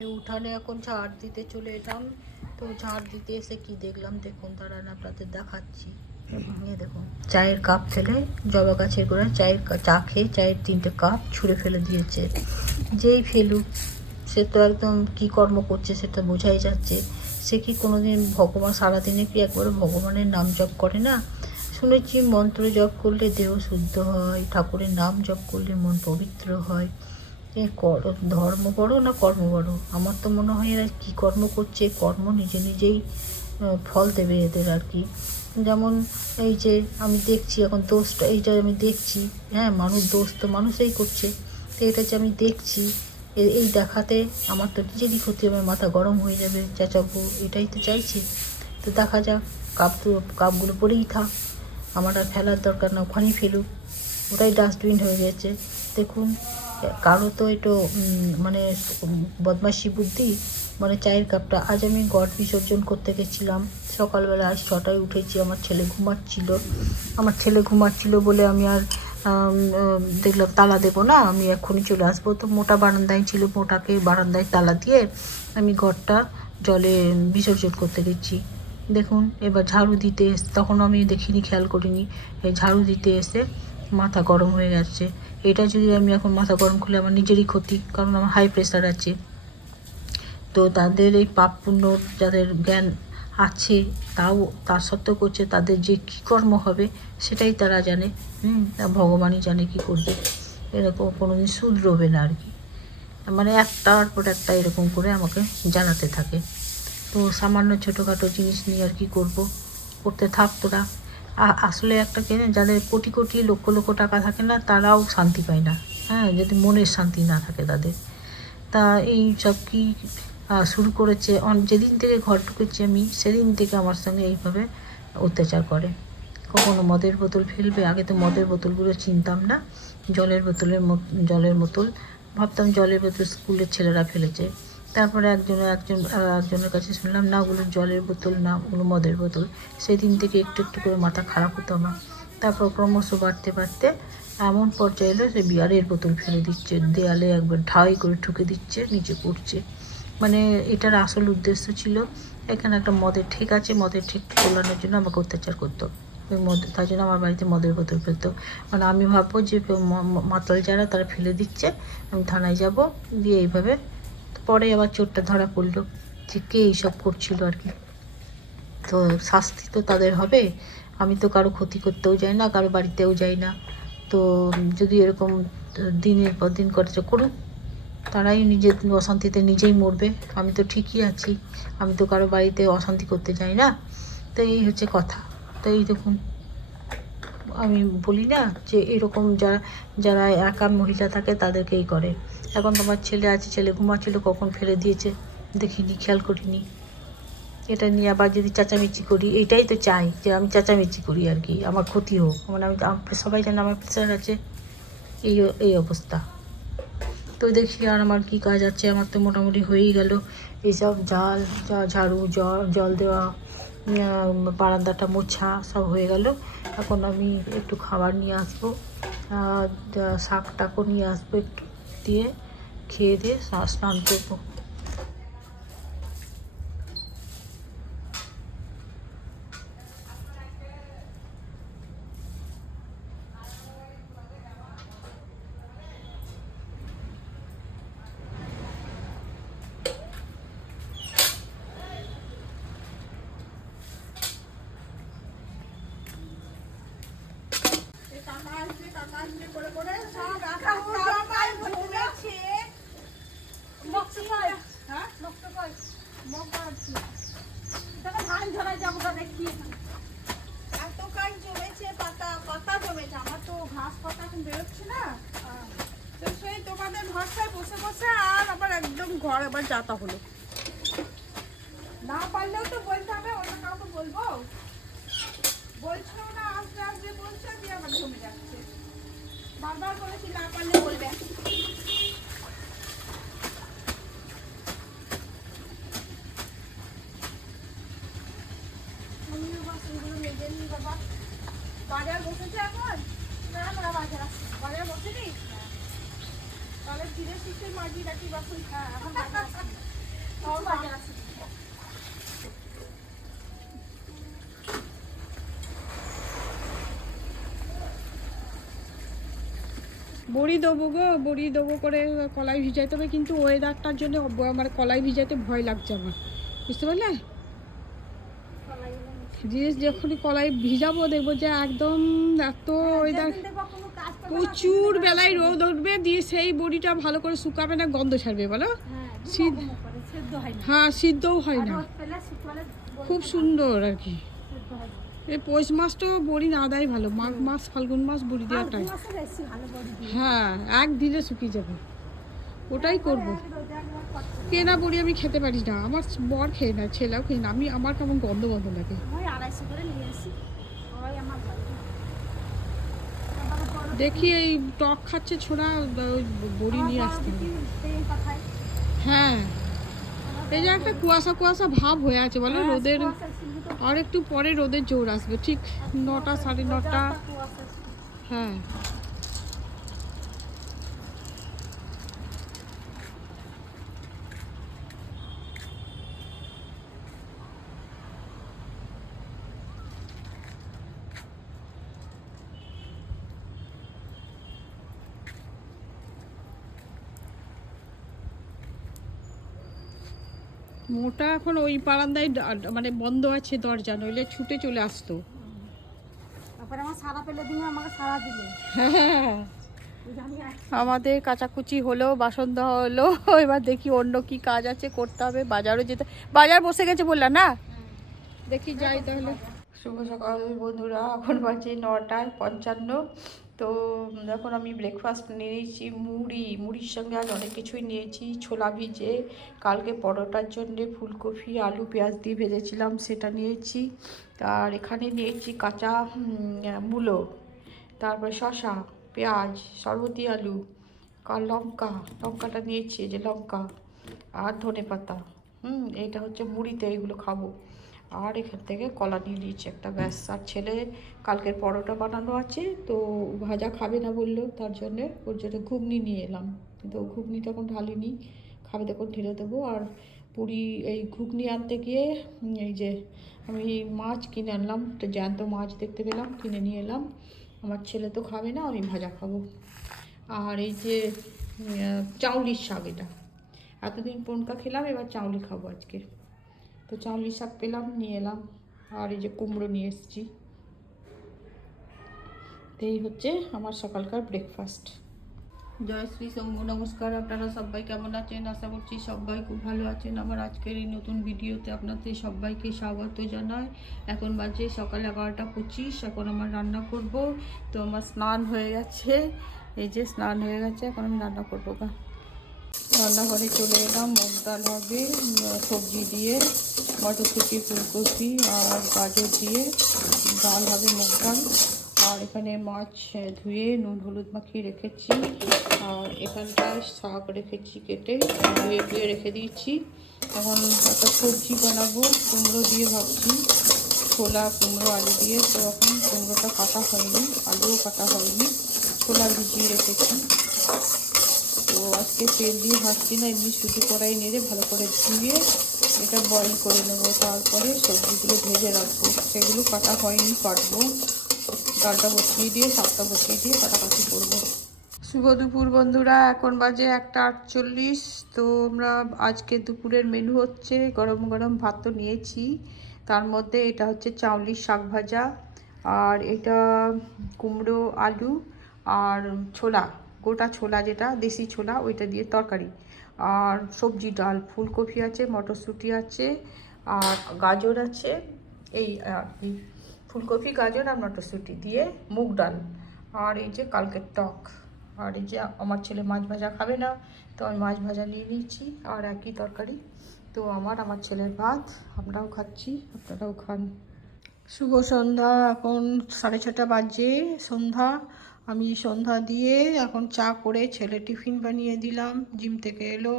উঠানে এখন ঝাড় দিতে চলে এলাম। তো ঝাড় দিতে এসে কি দেখলাম দেখুন, দাঁড়ান আপনাদের দেখাচ্ছি। এ দেখুন, চায়ের কাপ ফেলে জবা গাছের গোড়ায় চা খেয়ে চায়ের 3টে কাপ ছুঁড়ে ফেলে দিয়েছে। যেই ফেলুক, সে তো একদম কি কর্ম করছে সেটা বোঝাই যাচ্ছে। সে কি কোনোদিন ভগবান, সারাদিনে কি একবারে ভগবানের নাম জপ করে না? শুনেছি মন্ত্র জপ করলে দেহ শুদ্ধ হয়, ঠাকুরের নাম জপ করলে মন পবিত্র হয়। ধর্ম বড় না কর্ম বড়? আমার তো মনে হয় এরা কী কর্ম করছে, কর্ম নিজে নিজেই ফল দেবে এদের আর কি। যেমন এই যে আমি দেখছি এখন দোষটা, এইটা আমি দেখছি, হ্যাঁ মানুষ দোষ তো মানুষই করছে। তো এটা যে আমি দেখছি, এই দেখাতে আমার তো নিজেরই ক্ষতি হবে, মাথা গরম হয়ে যাবে, চেঁচাবো, এটাই তো চাইছি। তো দেখা যাক, কাপগুলো পড়েই থাক, আমার আর ফেলার দরকার না, ওখানেই ফেলুক, ওটাই ডাস্টবিন হয়ে গেছে। দেখুন, কারো তো একটু মানে বদমাশি বুদ্ধি, মানে চায়ের কাপটা আজ আমি ঘট বিসর্জন করতে গেছিলাম সকালবেলা, আজ 6টায় উঠেছি। আমার ছেলে ঘুমাচ্ছিল বলে আমি আর দেখলাম তালা দেবো না, আমি এক্ষুনি চলে আসবো। তো মোটা বারান্দায় ছিল, মোটাকে বারান্দায় তালা দিয়ে আমি ঘরটা জলে বিসর্জন করতে গেছি। দেখুন, এবার ঝাড়ু দিতে তখন আমি দেখিনি, খেয়াল করিনি, এই ঝাড়ু দিতে এসে মাথা গরম হয়ে গেছে। এটা যদি আমি এখন মাথা গরম করলে আমার নিজেরই ক্ষতি, কারণ আমার হাই প্রেশার আছে। তো তাদের এই পাপ পুণ্য, যাদের জ্ঞান আছে তার সত্ত্বেও করছে, তাদের যে কী কর্ম হবে সেটাই তারা জানে। ভগবানই জানে কি করবে। এরকম কোনোদিন শুধরোবে না আর কি, মানে একটার পর একটা এরকম করে আমাকে জানাতে থাকে। তো সামান্য ছোটোখাটো জিনিস নিয়ে আর কি করবো, করতে থাক তোরা। আসলে একটা কেন, যাদের কোটি কোটি লক্ষ লক্ষ টাকা থাকে না, তারাও শান্তি পায় না, হ্যাঁ, যদি মনের শান্তি না থাকে তাদের। তা এই সব কি শুরু করেছে, যেদিন থেকে ঘর ঢুকেছি আমি, সেদিন থেকে আমার সঙ্গে এইভাবে অত্যাচার করে। কখনো মদের বোতল ফেলবে, আগে তো মদের বোতলগুলো চিনতাম না, জলের বোতল ভাবতাম জলের বোতল স্কুলের ছেলেরা ফেলেছে। তারপরে একজনের কাছে শুনলাম না, ওগুলো জলের বোতল না, ওগুলো মদের বোতল। সেদিন থেকে একটু একটু করে মাথা খারাপ হতো আমার। তারপর ক্রমশ বাড়তে বাড়তে এমন পর্যায়ে এলো যে বিয়ারের বোতল ফেলে দিচ্ছে, দেয়ালে একবার ঢাই করে ঠুকে দিচ্ছে, নিচে পড়ছে। মানে এটার আসল উদ্দেশ্য ছিল এখানে একটা মদের ঠেক আছে, মদের ঠেক তোলানোর জন্য আমাকে অত্যাচার করতো। ওই তার জন্য আমার বাড়িতে মদের বোতল ফেলতো। মানে আমি ভাববো যে মাতাল যারা তারা ফেলে দিচ্ছে, আমি থানায় যাব, দিয়ে এইভাবে। পরে আবার চোরটা ধরা পড়লো যে কে এইসব করছিল আর কি। তো শাস্তি তো তাদের হবে। আমি তো কারো ক্ষতি করতেও যাই না, কারো বাড়িতেও যাই না। তো যদি এরকম দিনের পর দিন করুক, তারাই নিজের অশান্তিতে নিজেই মরবে। আমি তো ঠিকই আছি, আমি তো কারো বাড়িতে অশান্তি করতে যাই না। তো এই হচ্ছে কথা। তো এই দেখুন, আমি বলি না যে এরকম যারা একা মহিলা থাকে তাদেরকেই করে। এখন তোমার ছেলে আছে, ছেলে ঘুমাচ্ছিল, কখন ফেলে দিয়েছে দেখিনি, খেয়াল করিনি। এটা নিয়ে আবার যদি চেঁচামেচি করি, এইটাই তো চাই যে আমি চেঁচামেচি করি আর কি, আমার ক্ষতি হোক, মানে আমি সবাই জানে আমার প্রেশার আছে, এই অবস্থা। তো দেখি আর আমার কি কাজ আছে, আমার তো মোটামুটি হয়েই গেল এইসব ঝাড়ু, জল দেওয়া, বারান্দাটা মোছা সব হয়ে গেল। এখন আমি একটু খাবার নিয়ে আসবো, শাক টাকও নিয়ে আসবো, একটু দিয়ে খেয়ে দিয়ে স্নান করবো। আমার তো ঘাস পাতা এখন বেরোচ্ছে না, তো সেই তোমাদের ভরসায় বসে বসে আর আবার একদম ঘর আবার যাতা হলো। না পারলেও তো বলতে হবে, অন্য কাউকে বলবো, বলছো না, আস্তে আস্তে বলছো, দিয়ে আবার জমে যাচ্ছে। বারবার বলেছি না পারলে বলবে। বাজার বসেছে এখন? না না, বাজার বসেনি, তাহলে ধীরে সুস্থে মাঝি রাখি বাসন। হ্যাঁ, এখন বাজার বড়ি দেবো গো, বড়ি দেবো করে কলাই ভিজাইতে হবে, কিন্তু ওয়েদারটার জন্য আমার কলাই ভিজাইতে ভয় লাগছে আমার, বুঝতে পারলে? জিনিস যখনই কলাই ভিজাবো দেখবো যে একদম এত ওয়েদার, প্রচুর বেলায় রোদ উঠবে, দিয়ে সেই বড়িটা ভালো করে শুকাবে না, গন্ধ ছাড়বে বলো। হ্যাঁ, সিদ্ধও হয় না, খুব সুন্দর আর কি। এই পৌষ মাস তো বড়ি না দেয় ভালো, মাঘ মাস ফাল্গুন মাস বড়ি দেওয়াটাই, হ্যাঁ একদিনে শুকিয়ে যাবে, ওটাই করবো। কেনা বড়ি আমি খেতে পারি না, আমার বর খেয়ে না, ছেলেও খেয়ে না, আমার কেমন গন্ধ গন্ধ লাগে। দেখি এই টক খাচ্ছে ছোড়া, ওই বড়ি নিয়ে আসতে হবে। হ্যাঁ, এই যে একটা কুয়াশা কুয়াশা ভাব হয়ে আছে বলো, রোদের আর একটু পরে রোদের জোর আসবে, ঠিক 9টা 9:30। হ্যাঁ, মোটা এখন ওই বারান্দায় মানে বন্ধ আছে দরজা, নইলে ছুটে চলে আসতো। হ্যাঁ, আমাদের কাচাকুচি হলো, বাসন ধোয়া হলো, এবার দেখি অন্য কি কাজ আছে করতে হবে। বাজারও যেতে, বাজার বসে গেছে বললা না, দেখি যাই তাহলে। শুভ সকাল বন্ধুরা, এখন বাজে 9:55। তো এখন আমি ব্রেকফাস্ট নিয়েছি মুড়ির সঙ্গে আজ অনেক কিছুই নিয়েছি। ছোলা ভিজে, কালকে পরোটার জন্যে ফুলকপি আলু পেঁয়াজ দিয়ে ভেজেছিলাম, সেটা নিয়েছি। আর এখানে নিয়েছি কাঁচা মূলো, তারপরে শসা, পেঁয়াজ, সরবতি আলু, লঙ্কাটা নিয়েছি, যে লঙ্কা আর ধনেপাতা। এইটা হচ্ছে মুড়িতে, এইগুলো খাবো। আর এখান থেকে কলা নিয়ে নিয়েছি একটা, ব্যাস। আর ছেলে কালকের পরোটা বানানো আছে, তো ভাজা খাবে না বললো, তার জন্যে ওর জন্য ঘুগনি নিয়ে এলাম, কিন্তু ঘুগনি তখন ঢালিনি, খাবে তখন ঢেলে দেবো। আর পুরি, এই ঘুগনি আনতে গিয়ে এই যে আমি মাছ কিনে আনলাম, তো জ্যান্ত মাছ দেখতে পেলাম, কিনে নিয়ে এলাম। আমার ছেলে তো খাবে না, আমি ভাজা খাবো। আর এই যে চাউলির শাক, এটা এতদিন পোনকা খেলাম, এবার চাউলি খাবো আজকে, তো চাউলি শাক পেলাম, নিয়ে এলাম। আর এই যে কুমড়ো নিয়ে এসেছি। তো এই হচ্ছে আমার সকালকার ব্রেকফাস্ট। জয় শ্রী শম্ভু, নমস্কার। আপনারা সবাই কেমন আছেন? আশা করছি সবাই খুব ভালো আছেন। আমার আজকের এই নতুন ভিডিওতে আপনাদের সবাইকে স্বাগত জানাই। এখন বাজে সকাল 11:25, এখন আমার রান্না করব। তো আমার স্নান হয়ে গেছে, এই যে স্নান হয়ে গেছে, এখন আমি রান্না করবো। রান্নাঘরে চলে এলাম। মুগ ডাল হবে সবজি দিয়ে, মটরশুঁটি, ফুলকপি আর গাজর দিয়ে ডাল হবে, মুগ ডাল। আর এখানে মাছ ধুয়ে নুন হলুদ মাখিয়ে রেখেছি। আর এখানটায় শাক রেখেছি কেটে, ধুয়ে রেখে দিয়েছি। এখন একটা সবজি বানাবো, কুমড়ো দিয়ে ভাবছি, ছোলা, কুমড়ো, আলু দিয়ে। তো এখন কুমড়োটা কাটা হয়নি, আলুও কাটা হয়নি, ছোলা ভিজিয়ে রেখেছি। তো আজকে তেল দিয়ে ভাজছি না, এমনি শুধু কড়াই নেড়ে ভালো করে ধুয়ে এটা বয়েল করে নেবো, তারপরে সবজিগুলো ভেজে রাখবো। সেগুলো কাটা হয়নি, কাটবো। ডালটা বসিয়ে দিয়ে, শাকটা বসিয়ে দিয়ে কাটাকাটি করবো। শুভ দুপুর বন্ধুরা, এখন বাজে 1:48। তো আমরা আজকে দুপুরের মেনু হচ্ছে গরম গরম ভাত তো নিয়েছি, তার মধ্যে এটা হচ্ছে চাউলির শাক ভাজা, আর এটা কুমড়ো আলু আর ছোলা, গোটা ছোলা যেটা দেশি ছোলা, ওইটা দিয়ে তরকারি। আর সবজি ডাল, ফুলকপি আছে, মটরশুঁটি আছে, আর গাজর আছে। এই আর কি, ফুলকপি, গাজর আর মটরশুঁটি দিয়ে মুগ ডাল। আর এই যে কালকের টক। আর এই যে আমার ছেলে মাছ ভাজা খাবে না, তো আমি মাছ ভাজা নিয়ে নিয়েছি, আর একই তরকারি। তো আমার ছেলের ভাত, আমরাও খাচ্ছি, আপনারাও খান। শুভ সন্ধ্যা, এখন 6:30 বাজে, সন্ধ্যা। আমি সন্ধ্যা দিয়ে এখন চা করে ছেলে টিফিন বানিয়ে দিলাম, জিম থেকে এলো,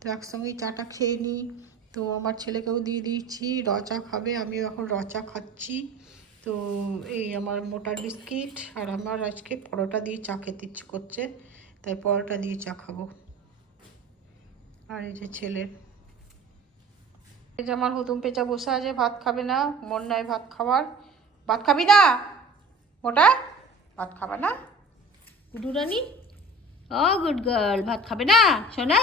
তো একসঙ্গেই চাটা খেয়ে নিই। তো আমার ছেলেকেও দিয়ে দিয়েছি, র চা খাবে, আমিও এখন র চা খাচ্ছি। তো এই আমার মোটার বিস্কিট, আর আমার আজকে পরোটা দিয়ে চা খেতে ইচ্ছে করছে, তাই পরোটা দিয়ে চা খাবো। আর এই যে ছেলের, এই যে আমার হুতুম পেঁচা বসে আছে, ভাত খাবে না, মন নয় ভাত খাওয়ার। ভাত খাবি না মোটা? ভাত খাবে না? কুটুরানি ও গুড গার্ল, ভাত খাবে না সোনা?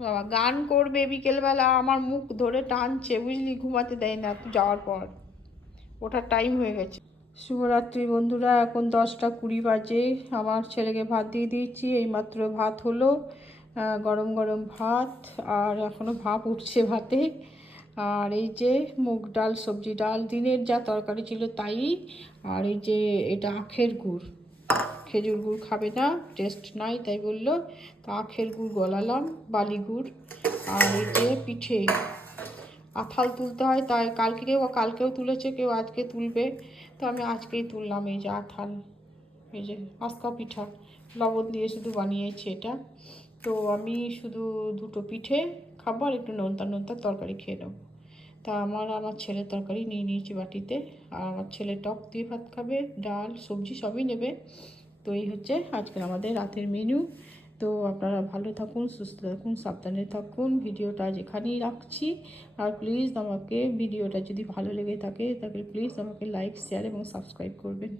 বাবা গান করবে বিকেলবেলা, আমার মুখ ধরে টানছে বুঝলি, ঘুমাতে দেয় না তুই যাওয়ার পর, ওঠার টাইম হয়ে গেছে। শুভরাত্রি বন্ধুরা, এখন 10টা 20 বাজে। আমার ছেলেকে ভাত দিয়ে দিয়েছি, এইমাত্র ভাত হলো, গরম গরম ভাত, আর এখনও ভাপ উঠছে ভাতে। আর এই যে মুগ ডাল, সবজি ডাল, দিনের যা তরকারি ছিল তাই। আর এই যে এটা আখের গুড়, খেজুর গুড় খাবে না, টেস্ট নাই তাই বললো, তা আখের গুড় গলালাম, বালি গুড়। আর এই যে পিঠে, আথাল তুলতে হয় তাই কালকেও তুলেছে, কেউ আজকে তুলবে, তো আমি আজকেই তুললাম। এই যে আথাল, এই যে আস্কা পিঠা, লবণ দিয়ে শুধু বানিয়েছি এটা। তো আমি শুধু 2টো পিঠে খাবো আর একটু নোনতা নোনতা তরকারি খেয়ে নেবো। তা আমার ছেলের তরকারি নিয়ে নিয়েছি বাটিতে, আর আমার ছেলে টক দিয়ে ভাত খাবে, ডাল সবজি সবই নেবে। তো এই হচ্ছে আজকের আমাদের রাতের মেনু। তো আপনারা ভালো থাকুন, সুস্থ থাকুন, সাবধানে থাকুন। ভিডিওটা আজ এখানেই রাখছি। আর প্লিজ আমাকে ভিডিওটা যদি ভালো লেগে থাকে তাহলে প্লিজ আমাকে লাইক, শেয়ার এবং সাবস্ক্রাইব করবেন।